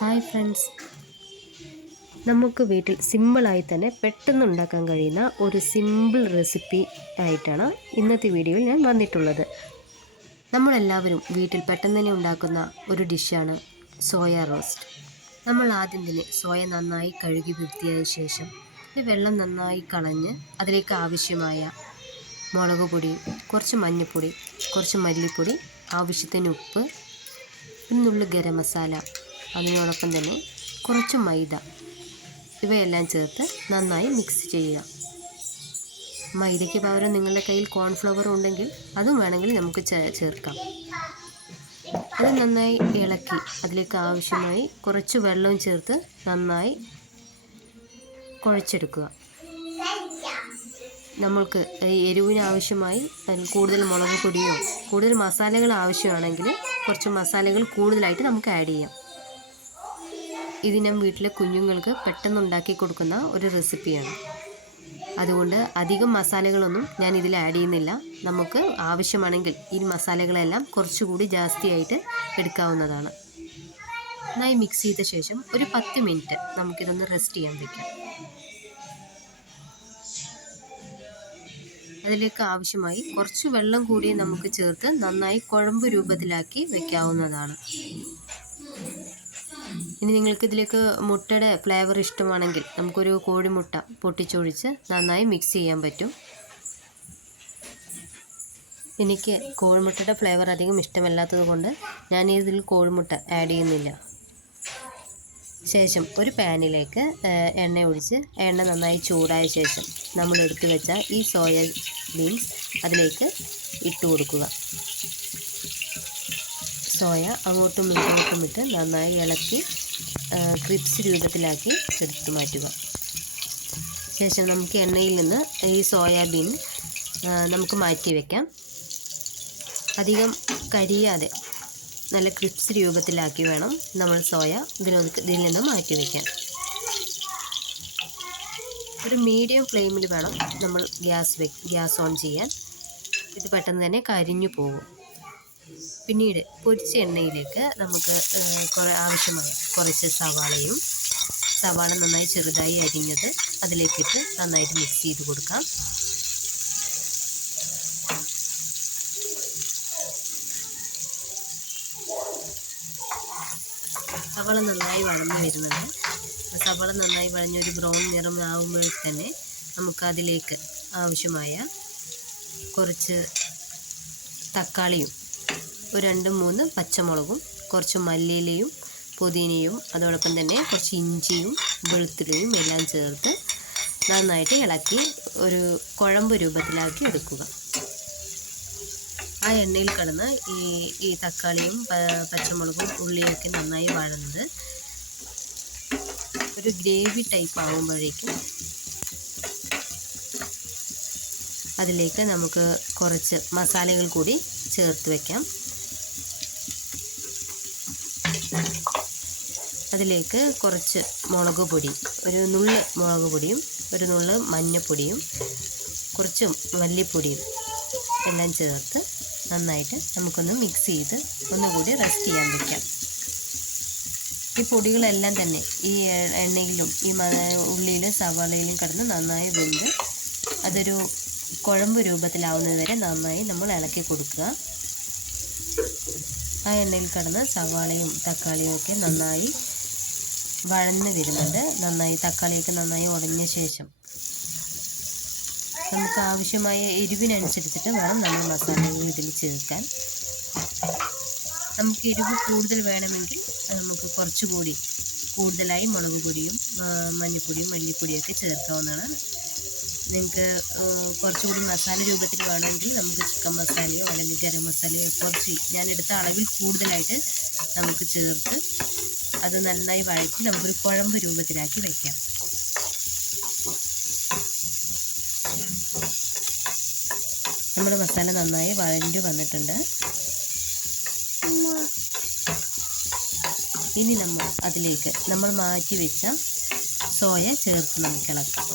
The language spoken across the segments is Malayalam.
ഹായ് ഫ്രണ്ട്സ്, നമുക്ക് വീട്ടിൽ സിമ്പിളായി തന്നെ പെട്ടെന്ന് ഉണ്ടാക്കാൻ കഴിയുന്ന ഒരു സിമ്പിൾ റെസിപ്പി ആയിട്ടാണ് ഇന്നത്തെ വീഡിയോയിൽ ഞാൻ വന്നിട്ടുള്ളത്. നമ്മളെല്ലാവരും വീട്ടിൽ പെട്ടെന്ന് തന്നെ ഉണ്ടാക്കുന്ന ഒരു ഡിഷാണ് സോയ റോസ്റ്റ്. നമ്മൾ ആദ്യം തന്നെ സോയ നന്നായി കഴുകി വൃത്തിയായ ശേഷം വെള്ളം നന്നായി കളഞ്ഞ് അതിലേക്ക് ആവശ്യമായ മുളക് പൊടി, കുറച്ച് മഞ്ഞൾപ്പൊടി, കുറച്ച് മല്ലിപ്പൊടി, ആവശ്യത്തിന് ഉപ്പ്, നുള്ളു ഗരം മസാല, അതിനോടൊപ്പം തന്നെ കുറച്ച് മൈദ ഇവയെല്ലാം ചേർത്ത് നന്നായി മിക്സ് ചെയ്യുക. മൈദയ്ക്ക് പകരം നിങ്ങളുടെ കയ്യിൽ കോൺഫ്ലവർ ഉണ്ടെങ്കിൽ അതും വേണമെങ്കിൽ നമുക്ക് ചേർക്കാം. അത് നന്നായി ഇളക്കി അതിലേക്ക് ആവശ്യമായി കുറച്ച് വെള്ളവും ചേർത്ത് നന്നായി കുഴച്ചെടുക്കുക. നമ്മൾക്ക് എരിവിന് ആവശ്യമായി അതിൽ കൂടുതൽ മുളക് പൊടിയോ കൂടുതൽ മസാലകൾ ആവശ്യമാണെങ്കിൽ കുറച്ച് മസാലകൾ കൂടുതലായിട്ട് നമുക്ക് ആഡ് ചെയ്യാം. ഇത് ഞാൻ വീട്ടിലെ കുഞ്ഞുങ്ങൾക്ക് പെട്ടെന്ന് ഉണ്ടാക്കി കൊടുക്കുന്ന ഒരു റെസിപ്പിയാണ്. അതുകൊണ്ട് അധികം മസാലകളൊന്നും ഞാൻ ഇതിൽ ആഡ് ചെയ്യുന്നില്ല. നമുക്ക് ആവശ്യമാണെങ്കിൽ ഈ മസാലകളെല്ലാം കുറച്ചുകൂടി ജാസ്തിയായിട്ട് എടുക്കാവുന്നതാണ്. നന്നായി മിക്സ് ചെയ്ത ശേഷം ഒരു 10 മിനിറ്റ് നമുക്കിതൊന്ന് റെസ്റ്റ് ചെയ്യാൻ വയ്ക്കാം. അതിലേക്ക് ആവശ്യമായി കുറച്ച് വെള്ളം കൂടി നമുക്ക് ചേർത്ത് നന്നായി കുഴമ്പ് രൂപത്തിലാക്കി വയ്ക്കാവുന്നതാണ്. ഇനി നിങ്ങൾക്ക് ഇതിലേക്ക് മുട്ടയുടെ ഫ്ലേവർ ഇഷ്ടമാണെങ്കിൽ നമുക്കൊരു കോഴിമുട്ട പൊട്ടിച്ചൊഴിച്ച് നന്നായി മിക്സ് ചെയ്യാൻ പറ്റും. എനിക്ക് കോഴിമുട്ടയുടെ ഫ്ലേവർ അധികം ഇഷ്ടമല്ലാത്തത് കൊണ്ട് ഞാൻ ഇതിൽ കോഴിമുട്ട ആഡ് ചെയ്യുന്നില്ല. ശേഷം ഒരു പാനിലേക്ക് എണ്ണ ഒഴിച്ച് എണ്ണ നന്നായി ചൂടായ ശേഷം നമ്മൾ എടുത്തു വെച്ച ഈ സോയ ബീൻസ് അതിലേക്ക് ഇട്ട് കൊടുക്കുക. സോയ അങ്ങോട്ടും ഇങ്ങോട്ടും ഇട്ട് നന്നായി ഇളക്കി ക്രിപ്സ് രൂപത്തിലാക്കി എടുത്തു മാറ്റുക. ശേഷം നമുക്ക് എണ്ണയിൽ നിന്ന് ഈ സോയാബീൻ നമുക്ക് മാറ്റി വയ്ക്കാം. അധികം കരിയാതെ നല്ല ക്രിപ്സ് രൂപത്തിലാക്കി വേണം നമ്മൾ സോയ ഇതിൽ നിന്ന് മാറ്റി വയ്ക്കാൻ. ഒരു മീഡിയം ഫ്ലെയിമിൽ വേണം നമ്മൾ ഗ്യാസ് ഓൺ ചെയ്യാൻ. ഇത് പെട്ടെന്ന് തന്നെ കരിഞ്ഞു പോകും. പിന്നീട് പൊരിച്ച എണ്ണയിലേക്ക് നമുക്ക് ആവശ്യമായ കുറച്ച് സവാള നന്നായി ചെറുതായി അരിഞ്ഞത് അതിലേക്കിട്ട് നന്നായിട്ട് മിക്സ് ചെയ്ത് കൊടുക്കാം. സവാള നന്നായി വഴഞ്ഞു വരുന്നുണ്ട്. സവാള നന്നായി വഴഞ്ഞൊരു ബ്രൗൺ നിറം ആകുമ്പോൾ തന്നെ നമുക്ക് അതിലേക്ക് ആവശ്യമായ കുറച്ച് തക്കാളിയും ഒരു 2-3 പച്ചമുളകും കുറച്ച് മല്ലിയിലയും പുതിനയും അതോടൊപ്പം തന്നെ കുറച്ച് ഇഞ്ചിയും വെളുത്തുള്ളിയും എല്ലാം ചേർത്ത് നന്നായിട്ട് ഇളക്കി ഒരു കുഴമ്പ് രൂപത്തിലാക്കി എടുക്കുക. ആ എണ്ണയിൽ കിടന്ന് ഈ തക്കാളിയും പച്ചമുളകും ഉള്ളിയൊക്കെ നന്നായി വഴന്ന് ഒരു ഗ്രേവി ടൈപ്പ് ആകുമ്പോഴേക്കും അതിലേക്ക് നമുക്ക് കുറച്ച് മസാലകൾ കൂടി ചേർത്ത് വയ്ക്കാം. അതിലേക്ക് കുറച്ച് മുളക് പൊടി, ഒരു നുള്ള് മുളക് പൊടിയും ഒരു നുള്ള് മഞ്ഞൾപ്പൊടിയും കുറച്ച് മല്ലിപ്പൊടിയും എല്ലാം ചേർത്ത് നന്നായിട്ട് നമുക്കൊന്ന് മിക്സ് ചെയ്ത് ഒന്നുകൂടി റെസ്റ്റ് ചെയ്യാൻ വയ്ക്കാം. ഈ പൊടികളെല്ലാം തന്നെ ഈ എണ്ണയിലും ഈ ഉള്ളിയിലും സവാളയിലും കിടന്ന് നന്നായി വെന്ത് അതൊരു കുഴമ്പ് രൂപത്തിലാവുന്നത് വരെ നന്നായി നമ്മൾ ഇളക്കി കൊടുക്കുക. ആ എണ്ണയിൽ കിടന്ന് സവാളയും തക്കാളിയും ഒക്കെ നന്നായി വഴന്ന് വരുന്നുണ്ട്. തക്കാളിയൊക്കെ നന്നായി ഉടഞ്ഞ ശേഷം നമുക്ക് ആവശ്യമായ എരിവിനനുസരിച്ചിട്ട് വേണം നമ്മൾ മസാലകൾ ഇതിൽ ചേർക്കാൻ. നമുക്ക് എരിവ് കൂടുതൽ വേണമെങ്കിൽ നമുക്ക് കുറച്ചുകൂടി കൂടുതലായി മുളക് പൊടിയും മഞ്ഞൾപ്പൊടിയും മല്ലിപ്പൊടിയൊക്കെ ചേർക്കാവുന്നതാണ്. നിങ്ങൾക്ക് കുറച്ചുകൂടി മസാല രൂപത്തിൽ വേണമെങ്കിൽ നമുക്ക് ചിക്കൻ മസാലയോ അല്ലെങ്കിൽ ഗരം മസാലയോ കുറച്ച് ഞാനെടുത്ത അളവിൽ കൂടുതലായിട്ട് നമുക്ക് ചേർത്ത് അത് നന്നായി വഴറ്റി നമുക്കൊരു കുഴമ്പ് രൂപത്തിലാക്കി വയ്ക്കാം. നമ്മുടെ മസാല നന്നായി വഴഞ്ഞു വന്നിട്ടുണ്ട്. ഇനി അതിലേക്ക് നമ്മൾ മാറ്റി വെച്ച സോയ ചേർത്ത് നമുക്ക് ഇളക്കാം.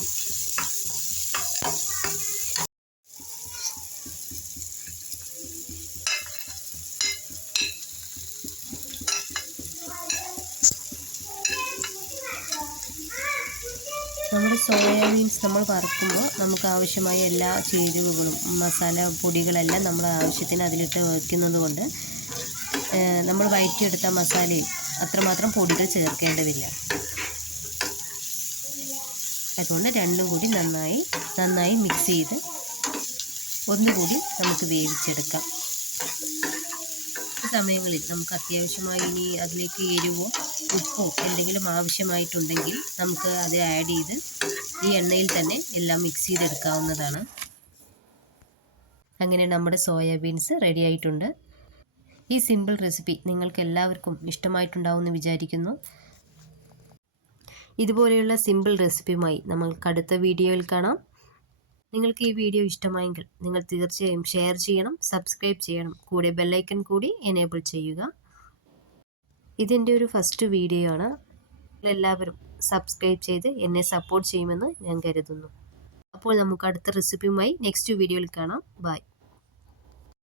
നമ്മുടെ സോയാബീൻസ് നമ്മൾ വറുക്കുമ്പോൾ നമുക്ക് ആവശ്യമായ എല്ലാ ചേരുവകളും മസാല പൊടികളെല്ലാം നമ്മൾ ആവശ്യത്തിന് അതിലിട്ട് വയ്ക്കുന്നത് കൊണ്ട് നമ്മൾ വഴറ്റിയെടുത്ത മസാലയിൽ അത്രമാത്രം പൊടികൾ ചേർക്കേണ്ടതില്ല. അതുകൊണ്ട് രണ്ടും കൂടി നന്നായി മിക്സ് ചെയ്ത് ഒന്നുകൂടി നമുക്ക് വേവിച്ചെടുക്കാം. ഈ സമയങ്ങളിൽ നമുക്ക് അത്യാവശ്യമായി ഇനി അതിലേക്ക് എരിവോ ഉപ്പോ എന്തെങ്കിലും ആവശ്യമായിട്ടുണ്ടെങ്കിൽ നമുക്ക് അത് ആഡ് ചെയ്ത് ഈ എണ്ണയിൽ തന്നെ എല്ലാം മിക്സ് ചെയ്തെടുക്കാവുന്നതാണ്. അങ്ങനെ നമ്മുടെ സോയാബീൻസ് റെഡി ആയിട്ടുണ്ട്. ഈ സിമ്പിൾ റെസിപ്പി നിങ്ങൾക്ക് എല്ലാവർക്കും ഇഷ്ടമായിട്ടുണ്ടാവുമെന്ന് വിചാരിക്കുന്നു. ഇതുപോലെയുള്ള സിമ്പിൾ റെസിപ്പിയുമായി നമുക്ക് അടുത്ത വീഡിയോയിൽ കാണാം. നിങ്ങൾക്ക് ഈ വീഡിയോ ഇഷ്ടമായെങ്കിൽ നിങ്ങൾ തീർച്ചയായും ഷെയർ ചെയ്യണം, സബ്സ്ക്രൈബ് ചെയ്യണം, കൂടെ ബെല്ലൈക്കൺ കൂടി എനേബിൾ ചെയ്യുക. ഇതെൻ്റെ ഒരു ഫസ്റ്റ് വീഡിയോ ആണ്. എല്ലാവരും സബ്സ്ക്രൈബ് ചെയ്ത് എന്നെ സപ്പോർട്ട് ചെയ്യുമെന്ന് ഞാൻ കരുതുന്നു. അപ്പോൾ നമുക്ക് അടുത്ത റെസിപ്പിയുമായി നെക്സ്റ്റ് വീഡിയോയിൽ കാണാം. ബൈ.